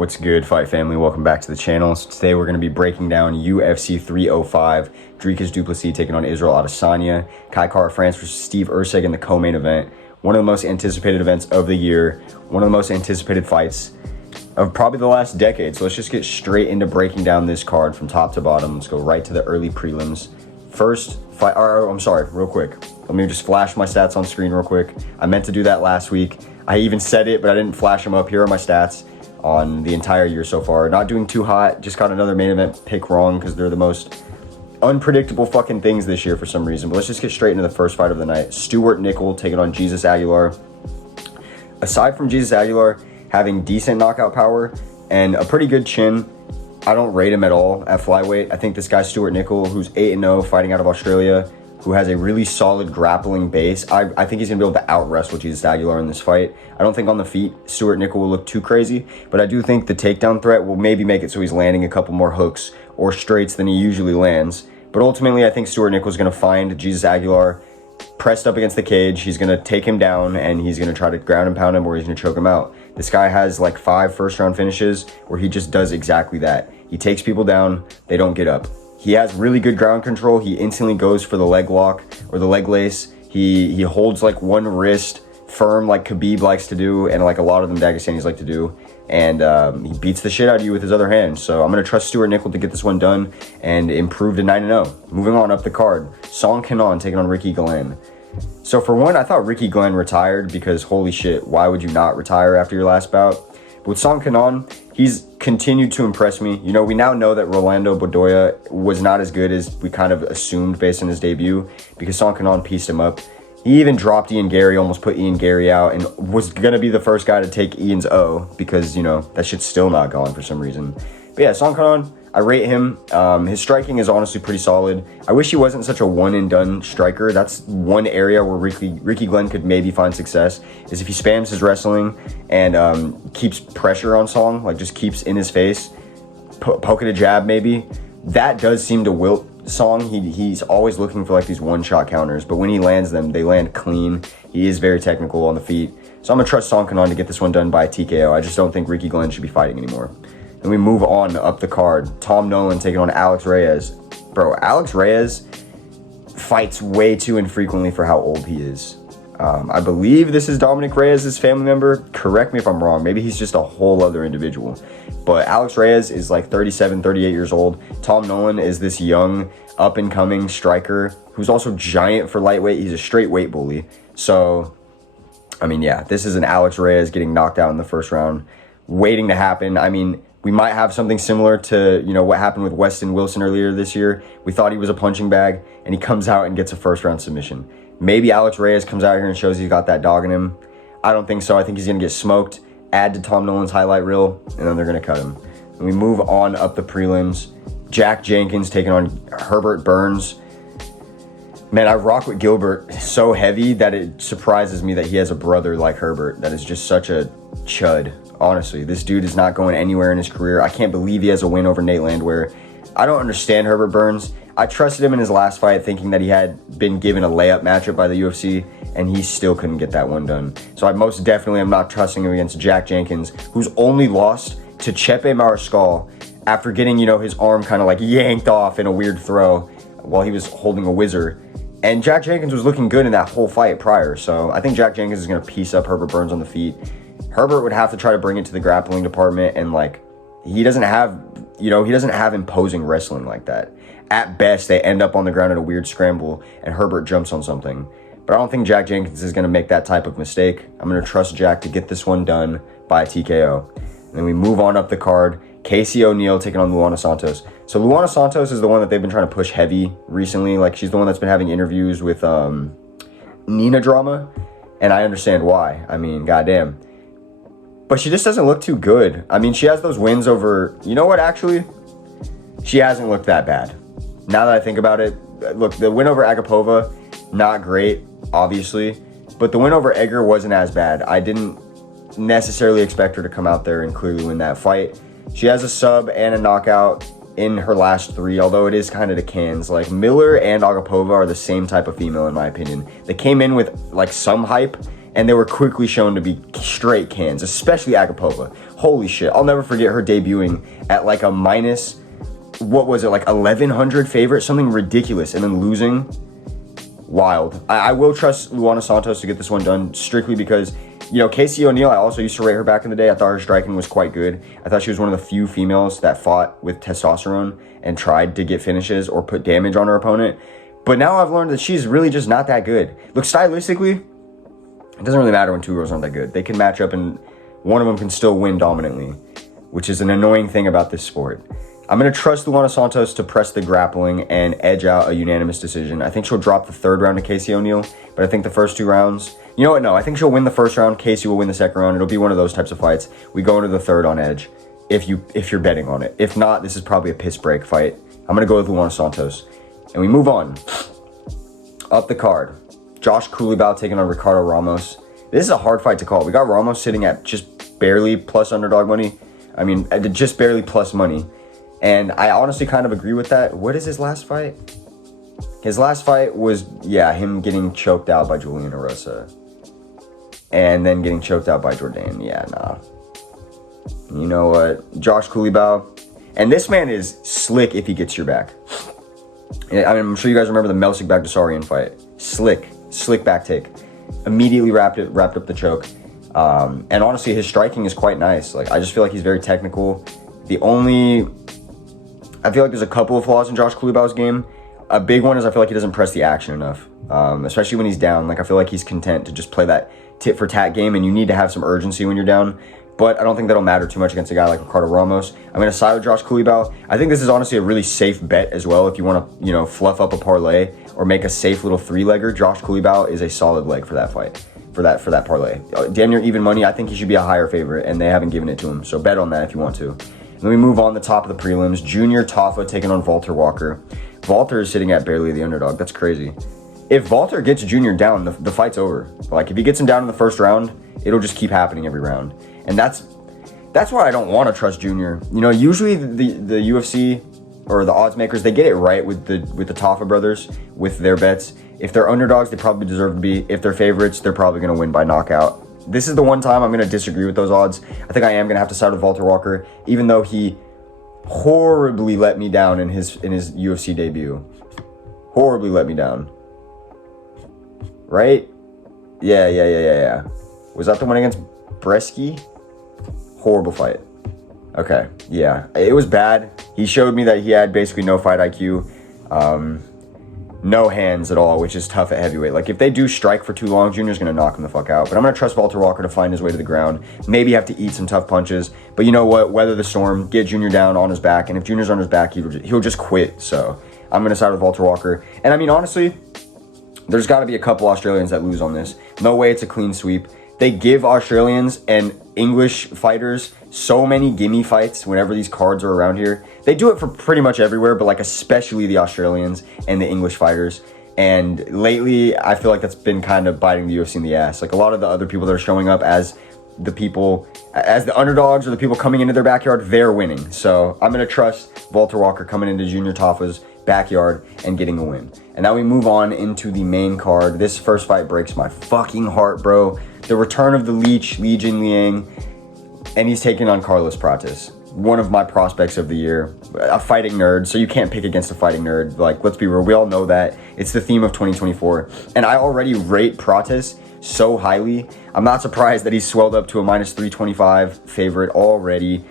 What's good, Fight Family? Welcome back to the channel. So today we're going to be breaking down UFC 305, Dricus du Plessis taking on Israel Adesanya, Kai Kara-France versus Steve Erceg in the co-main event. One of the most anticipated events of the year, one of the most anticipated fights of probably the last decade. So let's just get straight into breaking down this card from top to bottom. Let's go right to the early prelims. First fight, I'm sorry, real quick. Let me just flash my stats on screen real quick. I meant to do that last week. I even said it, but I didn't flash them up. Here are my stats on the entire year so far. Not doing too hot. Just got another main event pick wrong because they're the most unpredictable fucking things this year for some reason. But let's just get straight into the first fight of the night. Stuart Nickel taking on Jesus Aguilar. Aside from Jesus Aguilar having decent knockout power and a pretty good chin, I don't rate him at all at flyweight. I think this guy Stuart Nickel, who's 8-0, fighting out of Australia, who has a really solid grappling base, I think he's going to be able to out-wrestle Jesus Aguilar in this fight. I don't think on the feet Stuart Nickel will look too crazy, but I do think the takedown threat will maybe make it so he's landing a couple more hooks or straights than he usually lands. But ultimately, I think Stuart Nickel is going to find Jesus Aguilar pressed up against the cage. He's going to take him down, and he's going to try to ground and pound him, or he's going to choke him out. This guy has like 5 first-round finishes where he just does exactly that. He takes people down, they don't get up. He has really good ground control. He instantly goes for the leg lock or the leg lace. He holds like one wrist firm like Khabib likes to do, and like a lot of them Dagestanis like to do. And he beats the shit out of you with his other hand. So I'm going to trust Stuart Nickel to get this one done and improve to 9-0. Moving on up the card, Song Kenan taking on Ricky Glenn. So for one, I thought Ricky Glenn retired because holy shit, why would you not retire after your last bout? But with Song Kenan, he's continued to impress me. You know, we now know that Rolando Bedoya was not as good as we kind of assumed based on his debut because Song Kenan pieced him up. He even dropped Ian Gary, almost put Ian Gary out, and was going to be the first guy to take Ian's O because, you know, that shit's still not gone for some reason. But yeah, Song Kenan, I rate him. His striking is honestly pretty solid. I wish he wasn't such a one-and-done striker. That's one area where Ricky Glenn could maybe find success, is if he spams his wrestling and keeps pressure on Song, like just keeps in his face, poking a jab maybe. That does seem to wilt Song. He's always looking for like these one-shot counters, but when he lands them, they land clean. He is very technical on the feet. So I'm going to trust Song Kenan to get this one done by TKO. I just don't think Ricky Glenn should be fighting anymore. Then we move on up the card. Tom Nolan taking on Alex Reyes. Bro, Alex Reyes fights way too infrequently for how old he is. I believe this is Dominic Reyes' family member. Correct me if I'm wrong. Maybe he's just a whole other individual. But Alex Reyes is like 37, 38 years old. Tom Nolan is this young, up-and-coming striker who's also giant for lightweight. He's a straight weight bully. So, I mean, yeah, this is an Alex Reyes getting knocked out in the first round, waiting to happen. I mean, we might have something similar to, you know, what happened with Weston Wilson earlier this year. We thought he was a punching bag, and he comes out and gets a first-round submission. Maybe Alex Reyes comes out here and shows he's got that dog in him. I don't think so. I think he's going to get smoked, add to Tom Nolan's highlight reel, and then they're going to cut him. And we move on up the prelims. Jack Jenkins taking on Herbert Burns. Man, I rock with Gilbert so heavy that it surprises me that he has a brother like Herbert that is just such a chud. Honestly, this dude is not going anywhere in his career. I can't believe he has a win over Nate Landwehr. I don't understand Herbert Burns. I trusted him in his last fight thinking that he had been given a layup matchup by the UFC, and he still couldn't get that one done. So I most definitely am not trusting him against Jack Jenkins, who's only lost to Chepe Mariscal after getting, you know, his arm kind of like yanked off in a weird throw while he was holding a whizzer. And Jack Jenkins was looking good in that whole fight prior. So I think Jack Jenkins is going to piece up Herbert Burns on the feet. Herbert would have to try to bring it to the grappling department, and like he doesn't have imposing wrestling like that. At best, they end up on the ground in a weird scramble and Herbert jumps on something. But I don't think Jack Jenkins is going to make that type of mistake. I'm going to trust Jack to get this one done by a TKO. And then we move on up the card. Casey O'Neill taking on Luana Santos. So Luana Santos is the one that they've been trying to push heavy recently. Like, she's the one that's been having interviews with Nina Drama, and I understand why. I mean, goddamn. But she just doesn't look too good. I mean, she has those wins over... You know what, actually? She hasn't looked that bad. Now that I think about it, look, the win over Agapova, not great, obviously. But the win over Egger wasn't as bad. I didn't necessarily expect her to come out there and clearly win that fight. She has a sub and a knockout in her last 3, although it is kind of the cans. Like, Miller and Agapova are the same type of female, in my opinion. They came in with, like, some hype, and they were quickly shown to be straight cans, especially Agapova. Holy shit. I'll never forget her debuting at like a minus, what was it, like 1,100 favorite, something ridiculous, and then losing. Wild. I will trust Luana Santos to get this one done strictly because, you know, Casey O'Neill, I also used to rate her back in the day. I thought her striking was quite good. I thought she was one of the few females that fought with testosterone and tried to get finishes or put damage on her opponent. But now I've learned that she's really just not that good. Look, stylistically, it doesn't really matter when two girls aren't that good. They can match up and one of them can still win dominantly, which is an annoying thing about this sport. I'm going to trust Luana Santos to press the grappling and edge out a unanimous decision. I think she'll drop the third round to Casey O'Neill, but I think the first two rounds... You know what? No, I think she'll win the first round. Casey will win the second round. It'll be one of those types of fights. We go into the third on edge if you're betting on it. If not, this is probably a piss break fight. I'm going to go with Luana Santos. And we move on. Up the card. Josh Coulibaly taking on Ricardo Ramos. This is a hard fight to call. We got Ramos sitting at just barely plus underdog money. I mean, just barely plus money. And I honestly kind of agree with that. What is his last fight? His last fight was, yeah, him getting choked out by Julian Erosa. And then getting choked out by Jordan. Yeah, nah. You know what? Josh Coulibaly. And this man is slick if he gets your back. I mean, I'm sure you guys remember the Melsik Bagdasaryan fight. Slick back take. Immediately wrapped up the choke. And honestly, his striking is quite nice. Like, I just feel like he's very technical. I feel like there's a couple of flaws in Josh Coulibaly's game. A big one is I feel like he doesn't press the action enough, especially when he's down. Like, I feel like he's content to just play that tit-for-tat game, and you need to have some urgency when you're down. But I don't think that'll matter too much against a guy like Ricardo Ramos. I'm going to side with Josh Coulibaly. I think this is honestly a really safe bet as well. If you want to, you know, fluff up a parlay or make a safe little three-legger, Josh Coulibaly is a solid leg for that fight, for that parlay. Damn near even money. I think he should be a higher favorite, and they haven't given it to him. So bet on that if you want to. Then we move on the top of the prelims. Junior Tafa taking on Walter Walker. Walter is sitting at barely the underdog. That's crazy. If Walter gets Junior down, the fight's over. Like, if he gets him down in the first round, it'll just keep happening every round. And that's why I don't want to trust Junior. You know, usually the UFC or the odds makers, they get it right with the Tafa brothers with their bets. If they're underdogs, they probably deserve to be. If they're favorites, they're probably going to win by knockout. This is the one time I'm going to disagree with those odds. I think I am going to have to side with Walter Walker, even though he horribly let me down in his UFC debut. Horribly let me down. Right? Yeah. Was that the one against Bresky? Horrible fight. Okay, yeah. It was bad. He showed me that he had basically no fight IQ. No hands at all, which is tough at heavyweight. Like, if they do strike for too long, Junior's going to knock him the fuck out. But I'm going to trust Walter Walker to find his way to the ground. Maybe have to eat some tough punches. But you know what? Weather the storm. Get Junior down on his back. And if Junior's on his back, he'll just quit. So I'm going to side with Walter Walker. And I mean, honestly, there's got to be a couple Australians that lose on this. No way it's a clean sweep. They give Australians and English fighters so many gimme fights whenever these cards are around here. They do it for pretty much everywhere, but like especially the Australians and the English fighters. And lately, I feel like that's been kind of biting the UFC in the ass. Like, a lot of the other people that are showing up as the underdogs or the people coming into their backyard, they're winning. So I'm going to trust Walter Walker coming into Junior Tafa's backyard and getting a win. And now we move on into the main card. This first fight breaks my fucking heart, bro. The return of the Leech, Li Jingliang, and he's taking on Carlos Prates, one of my prospects of the year, a fighting nerd, so you can't pick against a fighting nerd. Like, let's be real, we all know that. It's the theme of 2024, and I already rate Prates so highly. I'm not surprised that he's swelled up to a minus 325 favorite already.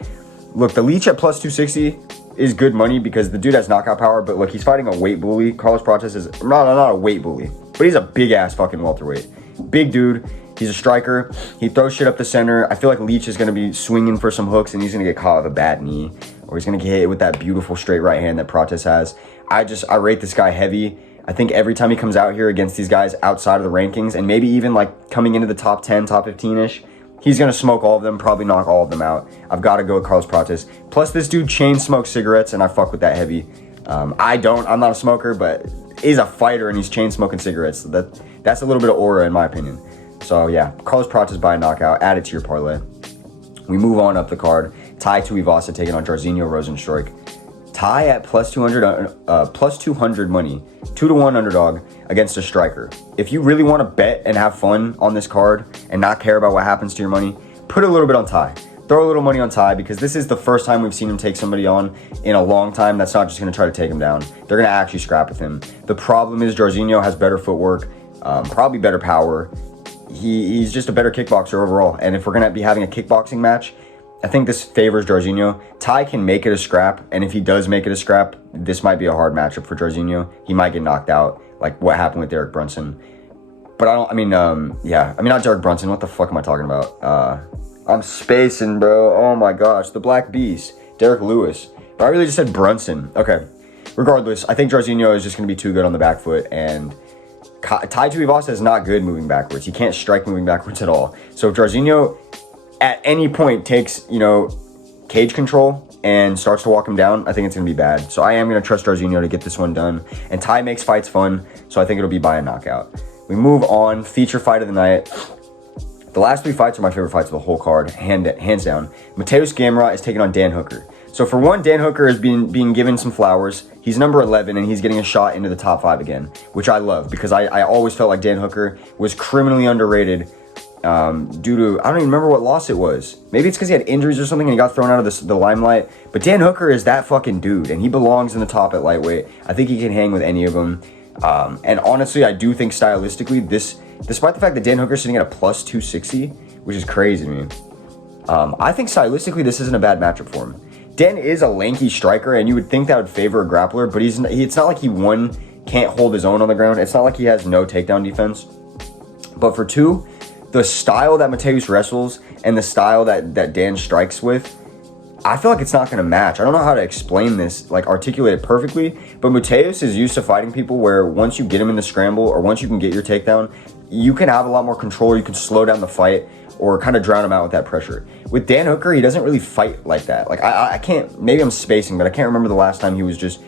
Look, the Leech at plus 260 is good money because the dude has knockout power, but look, he's fighting a weight bully. Carlos Prates is not a weight bully, but he's a big-ass fucking welterweight. Big dude. He's a striker. He throws shit up the center. I feel like Leech is going to be swinging for some hooks, and he's going to get caught with a bad knee, or he's going to get hit with that beautiful straight right hand that Prates has. I rate this guy heavy. I think every time he comes out here against these guys outside of the rankings, and maybe even like coming into the top 10, top 15-ish, he's going to smoke all of them, probably knock all of them out. I've got to go with Carlos Prates. Plus, this dude chain smokes cigarettes, and I fuck with that heavy. I'm not a smoker, but he's a fighter, and he's chain smoking cigarettes. That's a little bit of aura, in my opinion. So yeah, Carlos Prates by a knockout. Add it to your parlay. We move on up the card. Tai Tuivasa taking on Jairzinho Rozenstruik. Tai at plus 200 money, 2-1 underdog against a striker. If you really want to bet and have fun on this card and not care about what happens to your money, put a little bit on Tai. Throw a little money on Tai because this is the first time we've seen him take somebody on in a long time that's not just going to try to take him down. They're going to actually scrap with him. The problem is Jairzinho has better footwork, probably better power. He's just a better kickboxer overall. And if we're going to be having a kickboxing match, I think this favors Jairzinho. Tai can make it a scrap, and if he does make it a scrap, this might be a hard matchup for Jairzinho. He might get knocked out, like what happened with Derek Brunson. But not Derek Brunson. What the fuck am I talking about? I'm spacing, bro. Oh my gosh, the Black Beast, Derek Lewis. But I really just said Brunson. Okay. Regardless, I think Jairzinho is just going to be too good on the back foot, and Tai Tuivasa is not good moving backwards. He can't strike moving backwards at all. So if Jairzinho at any point takes, cage control and starts to walk him down, I think it's going to be bad. So I am going to trust Jairzinho to get this one done. And Tai makes fights fun, so I think it'll be by a knockout. We move on. Feature fight of the night. The last 3 fights are my favorite fights of the whole card, hands down. Mateus Gamrot is taking on Dan Hooker. So for one, Dan Hooker is being given some flowers. He's number 11, and he's getting a shot into the top 5 again, which I love because I always felt like Dan Hooker was criminally underrated due to, I don't even remember what loss it was. Maybe it's because he had injuries or something and he got thrown out of the limelight. But Dan Hooker is that fucking dude, and he belongs in the top at lightweight. I think he can hang with any of them. And honestly, I do think stylistically, despite the fact that Dan Hooker's sitting at a plus 260, which is crazy to me, I think stylistically this isn't a bad matchup for him. Dan is a lanky striker, and you would think that would favor a grappler, but it's not like he can't hold his own on the ground. It's not like he has no takedown defense. But for 2, the style that Mateus wrestles and the style that Dan strikes with, I feel like it's not going to match. I don't know how to explain this, articulate it perfectly, but Mateus is used to fighting people where once you get him in the scramble or once you can get your takedown, you can have a lot more control. You can slow down the fight or kind of drown him out with that pressure. With Dan Hooker, he doesn't really fight like that. I can't, maybe I'm spacing, but I can't remember the last time he was just,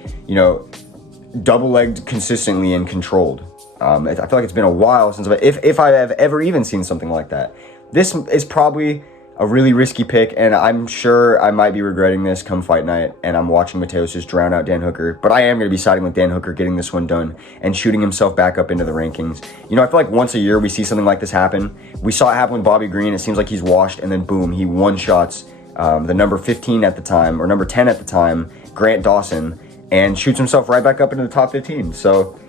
double-legged consistently and controlled. I feel like it's been a while since, if I have ever even seen something like that. This is probably a really risky pick, and I'm sure I might be regretting this come fight night, and I'm watching Mateus just drown out Dan Hooker, but I am going to be siding with Dan Hooker getting this one done and shooting himself back up into the rankings. I feel like once a year we see something like this happen. We saw it happen with Bobby Green. It seems like he's washed, and then boom, he one-shots the number 15 at the time, or number 10 at the time, Grant Dawson, and shoots himself right back up into the top 15. So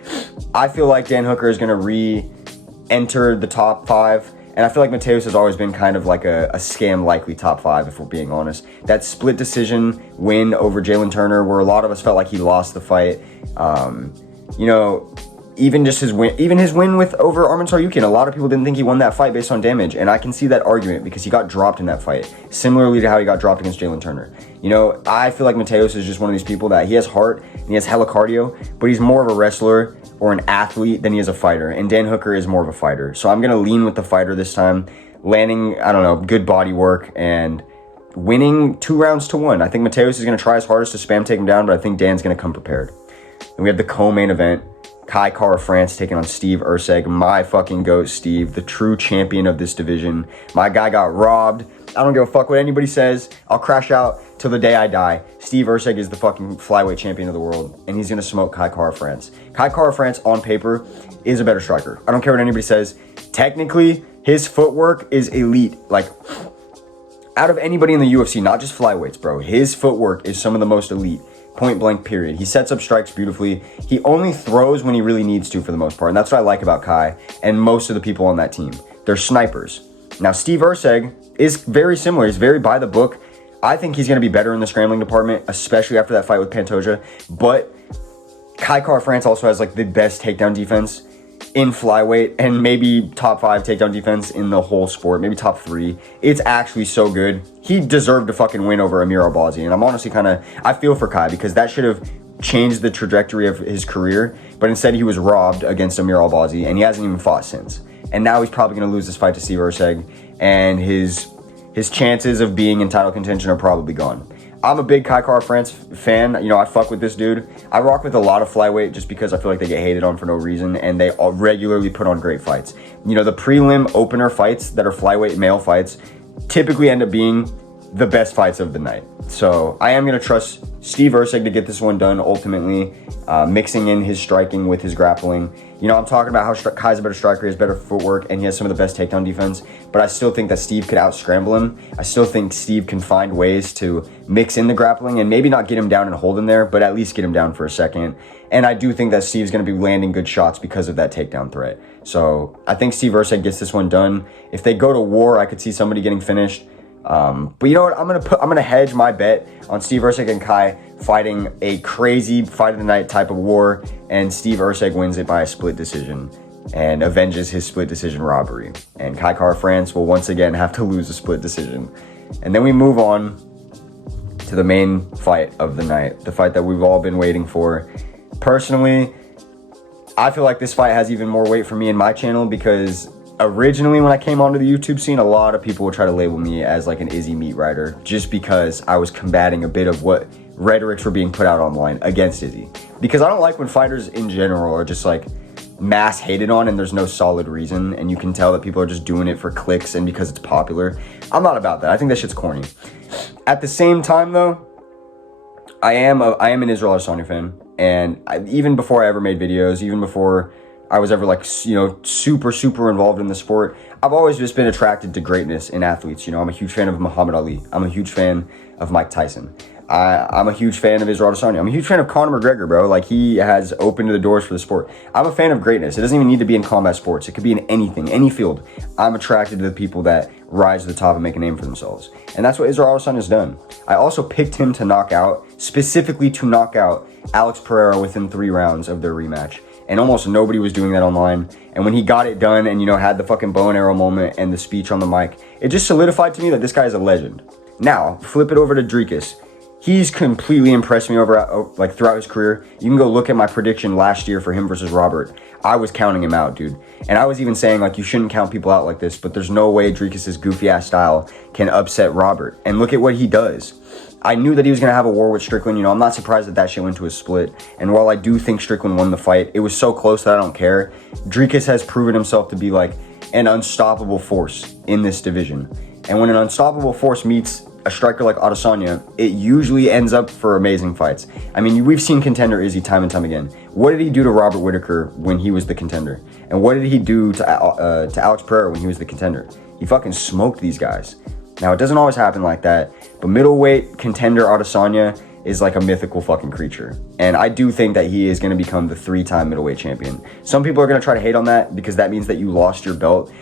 I feel like Dan Hooker is going to re-enter the top 5. And I feel like Mateus has always been kind of like a scam-likely top 5, if we're being honest. That split decision win over Jalen Turner, where a lot of us felt like he lost the fight. Even his win over Arman Tsarukyan, a lot of people didn't think he won that fight based on damage. And I can see that argument because he got dropped in that fight, similarly to how he got dropped against Jalen Turner. I feel like Mateus is just one of these people that he has heart and he has hella cardio, but he's more of a wrestler or an athlete than he is a fighter, and Dan Hooker is more of a fighter. So I'm going to lean with the fighter this time, landing, good body work and winning 2 rounds to 1. I think Mateus is going to try his hardest to spam take him down, but I think Dan's going to come prepared. And we have the co-main event, Kai Kara France taking on Steve Erceg, my fucking GOAT Steve, the true champion of this division. My guy got robbed. I don't give a fuck what anybody says. I'll crash out till the day I die. Steve Erceg is the fucking flyweight champion of the world, and he's going to smoke Kai Kara France. Kai Kara France, on paper, is a better striker. I don't care what anybody says. Technically, his footwork is elite. Out of anybody in the UFC, not just flyweights, bro, his footwork is some of the most elite. Point blank, period. He sets up strikes beautifully. He only throws when he really needs to for the most part, and that's what I like about Kai and most of the people on that team. They're snipers. Now, Steve Erceg is very similar. He's very by the book. I think he's going to be better in the scrambling department, especially after that fight with Pantoja. But Kai Kara France also has the best takedown defense in flyweight and maybe top 5 takedown defense in the whole sport, maybe top 3. It's actually so good. He deserved to fucking win over Amir Albazi, and I'm honestly I feel for Kai because that should have changed the trajectory of his career, but instead he was robbed against Amir Albazi, and he hasn't even fought since. And now he's probably going to lose this fight to Steve Erceg, and his chances of being in title contention are probably gone. I'm a big Kai Kara France fan. I fuck with this dude. I rock with a lot of flyweight just because I feel like they get hated on for no reason, and they all regularly put on great fights. The prelim opener fights that are flyweight male fights typically end up being the best fights of the night. So I am going to trust Steve Erceg to get this one done ultimately, mixing in his striking with his grappling. You know, I'm talking about how Kai's a better striker, he has better footwork, and he has some of the best takedown defense, but I still think that Steve could out-scramble him. I still think Steve can find ways to mix in the grappling and maybe not get him down and hold him there, but at least get him down for a second. And I do think that Steve's going to be landing good shots because of that takedown threat. So I think Steve Erceg gets this one done. If they go to war, I could see somebody getting finished. But you know what? I'm gonna hedge my bet on Steve Erceg and Kai fighting a crazy fight of the night type of war, and Steve Erceg wins it by a split decision and avenges his split decision robbery. And Kai Kara-France will once again have to lose a split decision. And then we move on to the main fight of the night, the fight that we've all been waiting for. Personally, I feel like this fight has even more weight for me in my channel because originally when I came onto the YouTube scene, a lot of people would try to label me as like an Izzy meat rider just because I was combating a bit of what rhetorics were being put out online against Izzy. Because I don't like when fighters in general are just like mass hated on and there's no solid reason, and you can tell that people are just doing it for clicks and because it's popular. I'm not about that. I think that shit's corny. At the same time though, I am an Israel Adesanya fan, and even before I ever made videos, even before I was ever like, you know, super involved in the sport, I've always just been attracted to greatness in athletes. You know, I'm a huge fan of Muhammad Ali. I'm a huge fan of Mike Tyson. I'm a huge fan of Israel Adesanya. I'm a huge fan of Conor McGregor, bro. Like, he has opened the doors for the sport. I'm a fan of greatness. It doesn't even need to be in combat sports. It could be in anything, any field. I'm attracted to the people that rise to the top and make a name for themselves. And that's what Israel Adesanya has done. I also picked him to knock out, specifically to knock out Alex Pereira within 3 rounds of their rematch. And almost nobody was doing that online. And when he got it done and, you know, had the fucking bow and arrow moment and the speech on the mic, it just solidified to me that this guy is a legend. Now, flip it over to Dricus. He's completely impressed me like throughout his career. You can go look at my prediction last year for him versus Robert. I was counting him out, dude. And I was even saying, like, you shouldn't count people out like this, but there's no way Dricus' goofy-ass style can upset Robert. And look at what he does. I knew that he was going to have a war with Strickland. You know, I'm not surprised that shit went to a split. And while I do think Strickland won the fight, it was so close that I don't care. Dricus has proven himself to be, like, an unstoppable force in this division. And when an unstoppable force meets a striker like Adesanya, it usually ends up for amazing fights. I mean, we've seen contender Izzy time and time again. What did he do to Robert Whittaker when he was the contender? And what did he do to Alex Pereira when he was the contender? He fucking smoked these guys. Now, it doesn't always happen like that, but middleweight contender Adesanya is like a mythical fucking creature. And I do think that he is going to become the 3-time middleweight champion. Some people are going to try to hate on that because that means that you lost your belt.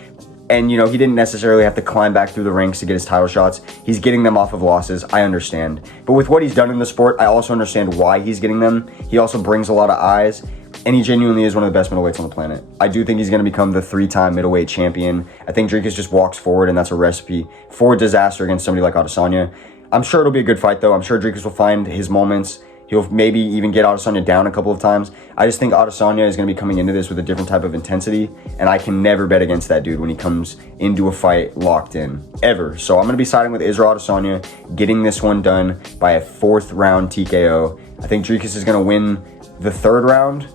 And, you know, he didn't necessarily have to climb back through the ranks to get his title shots. He's getting them off of losses. I understand. But with what he's done in the sport, I also understand why he's getting them. He also brings a lot of eyes. And he genuinely is one of the best middleweights on the planet. I do think he's going to become the 3-time middleweight champion. I think Dricus just walks forward, and that's a recipe for disaster against somebody like Adesanya. I'm sure it'll be a good fight, though. I'm sure Dricus will find his moments. He'll maybe even get Adesanya down a couple of times. I just think Adesanya is going to be coming into this with a different type of intensity, and I can never bet against that dude when he comes into a fight locked in, ever. So I'm going to be siding with Israel Adesanya, getting this one done by a 4th round TKO. I think Dricus is going to win the 3rd round.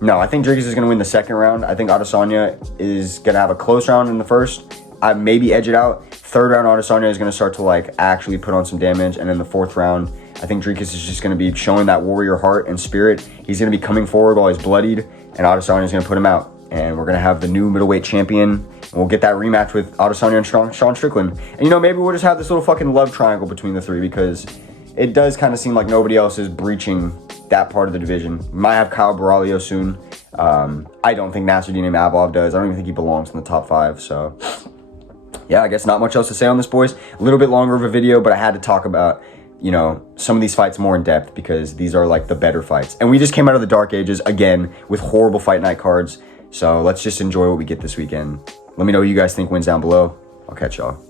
No, I think Dricus is going to win the 2nd round. I think Adesanya is going to have a close round in the 1st. I maybe edge it out. 3rd round, Adesanya is going to start to like actually put on some damage, and then the 4th round, I think Dricus is just going to be showing that warrior heart and spirit. He's going to be coming forward while he's bloodied, and Adesanya is going to put him out. And we're going to have the new middleweight champion, and we'll get that rematch with Adesanya and Sean Strickland. And, you know, maybe we'll just have this little fucking love triangle between the 3 because it does kind of seem like nobody else is breaching that part of the division. We might have Kyle Baralio soon. I don't think Nasruddin Imavov does. I don't even think he belongs in the top 5, so yeah, I guess not much else to say on this, boys. A little bit longer of a video, but I had to talk about, you know, some of these fights more in depth because these are like the better fights. And we just came out of the dark ages again with horrible fight night cards. So let's just enjoy what we get this weekend. Let me know what you guys think wins down below. I'll catch y'all.